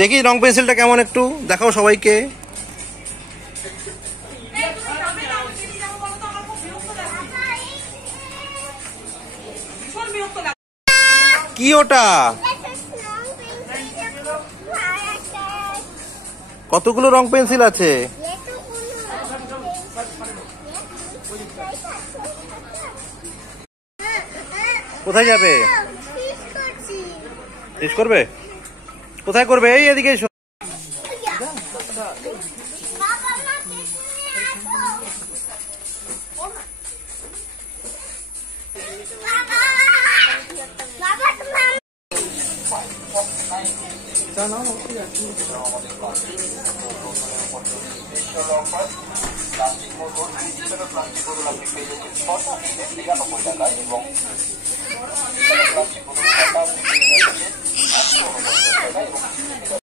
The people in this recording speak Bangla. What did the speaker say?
দেখি রং পেন্সিলটা কেমন, একটু দেখাও সবাইকে। কি ওটা? কতগুলো রং পেন্সিল আছে? কোথায় যাবে? শেষ করবে? কোথায় করবে? এই এদিকে এসো। প্লাস্টিক বোতল আপনি পেয়ে যাচ্ছেন 99 টাকায় এবং প্লাস্টিক বোতল